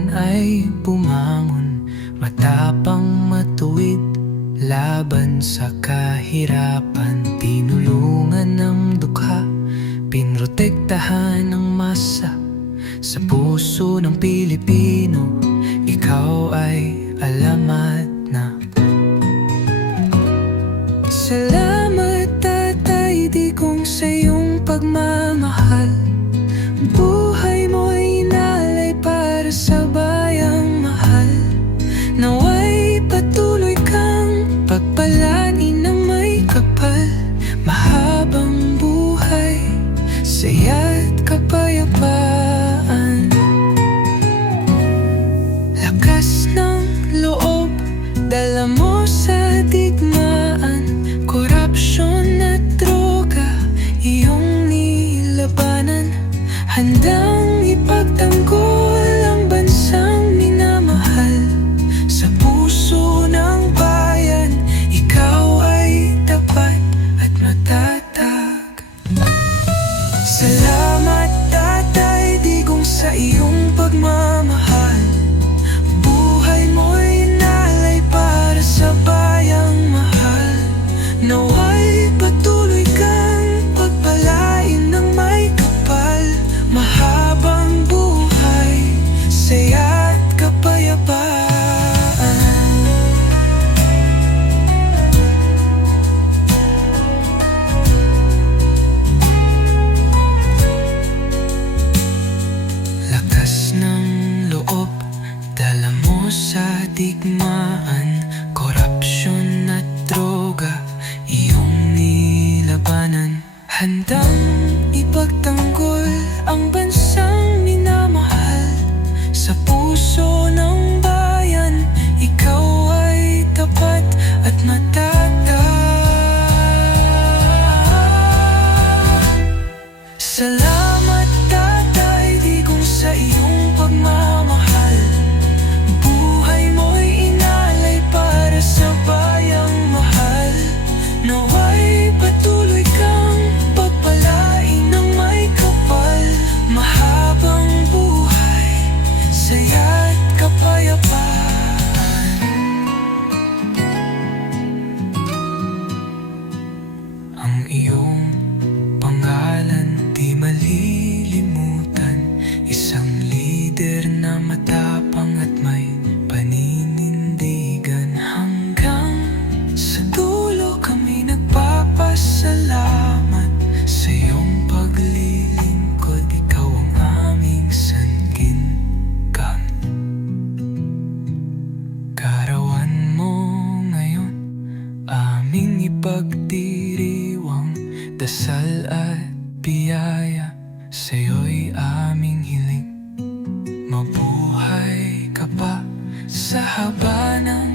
kailanman ay bumangon, matapang matuwid laban sa kahirapan. Tinulungan ng dukha, pinrotektahan ang masa. Sa puso ng Pilipino, ikaw ay alamat na. Salamat Tatay Digong sa iyong pagmamahal. Buhay mo'y inalay para sa bayang mahal. Naway patuloy kang pagpalain ng may kapal. Mahabang buhay, saya't kapayapaan. Lakas ng loob, dala mo sa digmaan. Korupsyon at droga, iyong nilabanan. Handang ipagtanggol ang bansang minamahal. Sa puso ng bayan, ikaw ay tapat at matatag. Salamat Tatay Digong sa iyong pagmamahal. Buhay mo'y inalay para sa bayang mahal. Naway patuloy kang pagpalain ng may kapal. Mahabang buhay, saya't kapayapaan. Lakas ng loob, dala mo sa digmaan. Korupsyon at droga, iyong nilabanan. Handang ipagtanggol ang bansang minamahal. Sa puso ng bayan, ikaw ay tapat at matatag. Salamat Tatay Digong sa iyong pagmamahal. Buhay mo'y inalay para sa bayang mahal. Naway patuloy kang pagpalain ng may kapal. Mahabang buhay, saya't kapayapaan. Ang iyong pangalan di malilimutan. Isang lider na matapang at may paninindigan. Hanggang sa dulo kami nagpapasalamat sa iyong paglilingkod. Ikaw ang aming sanggunian. Kaarawan mo ngayon, aming ipagdiriwang. Dasal at biyaya, sa'yo'y aming hiling. Mabuhay ka pa sa haba ng